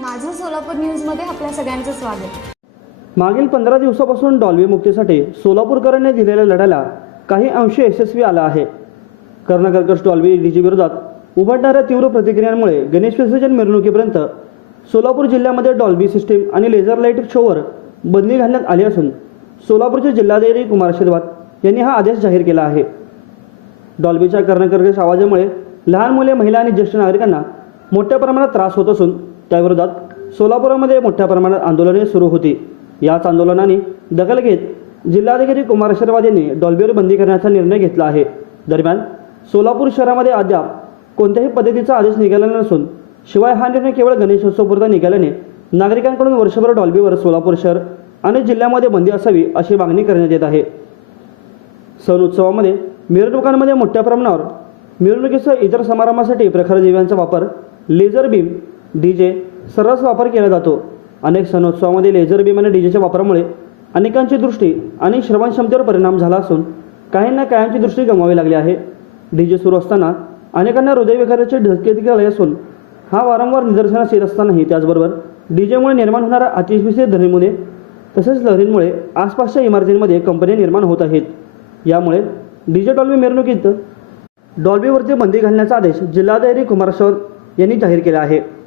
माझं सोलापूर न्यूजमध्ये आपल्या सगळ्यांचं स्वागत. मागील पंधरा दिवसापासून डॉल्बी मुक्तीसाठी सोलापूरकरांनी दिलेल्या लढ्याला काही अंशी यशस्वी आला आहे. कर्णकर्कश डॉल्बी डीजी विरोधात उमटणाऱ्या तीव्र प्रतिक्रियांमुळे गणेश विसर्जन मिरवणुकीपर्यंत सोलापूर जिल्ह्यामध्ये डॉल्बी सिस्टीम आणि लेझर लाइट शोवर बंदी घालण्यात आली असून सोलापूरचे जिल्हाधिकारी कुमार शिरवात यांनी हा आदेश जाहीर केला आहे. डॉल्बीच्या कर्णकर्कश आवाजामुळे लहान मुले महिला आणि ज्येष्ठ नागरिकांना मोठ्या प्रमाणात त्रास होत असून त्याविरोधात सोलापुरामध्ये मोठ्या प्रमाणात आंदोलने सुरू होती. याच आंदोलनाने दखल घेत जिल्हाधिकारी कुमार आशीर्वाद यांनी डॉल्बीवर बंदी करण्याचा निर्णय घेतला आहे. दरम्यान सोलापूर शहरामध्ये अद्याप कोणत्याही पद्धतीचा आदेश निघाला नसून शिवाय हा निर्णय केवळ गणेशोत्सवपुरता निघाल्याने नागरिकांकडून वर्षभर डॉल्बीवर सोलापूर शहर आणि जिल्ह्यामध्ये बंदी असावी अशी मागणी करण्यात येत आहे. सण उत्सवामध्ये मिरवणुकांमध्ये मोठ्या प्रमाणावर मिरवणुकीसह इतर समारंभासाठी प्रखर दिव्यांचा वापर लेझर बीम डी जे सर्रास वापर केला जातो. अनेक सणोत्सवामध्ये लेझर बीम आणि डीजेच्या वापरामुळे अनेकांची दृष्टी आणि श्रवणक्षमतेवर परिणाम झाला असून काहींना कायमची दृष्टी गमावी लागली आहे. डी जे सुरू असताना अनेकांना हृदयविकाराचे धक्के देखील आले असून हा वारंवार निदर्शनास येत असतानाही त्याचबरोबर डी जेमुळे निर्माण होणाऱ्या अतिशय ध्वनीमुळे तसेच लहरींमुळे आसपासच्या इमारतींमध्ये कंपन्या निर्माण होत आहेत. यामुळे डी जे डॉल्बी मिरवणुकीत डॉल्बीवरती बंदी घालण्याचा आदेश जिल्हाधिकारी कुमार यांनी जाहीर केला आहे.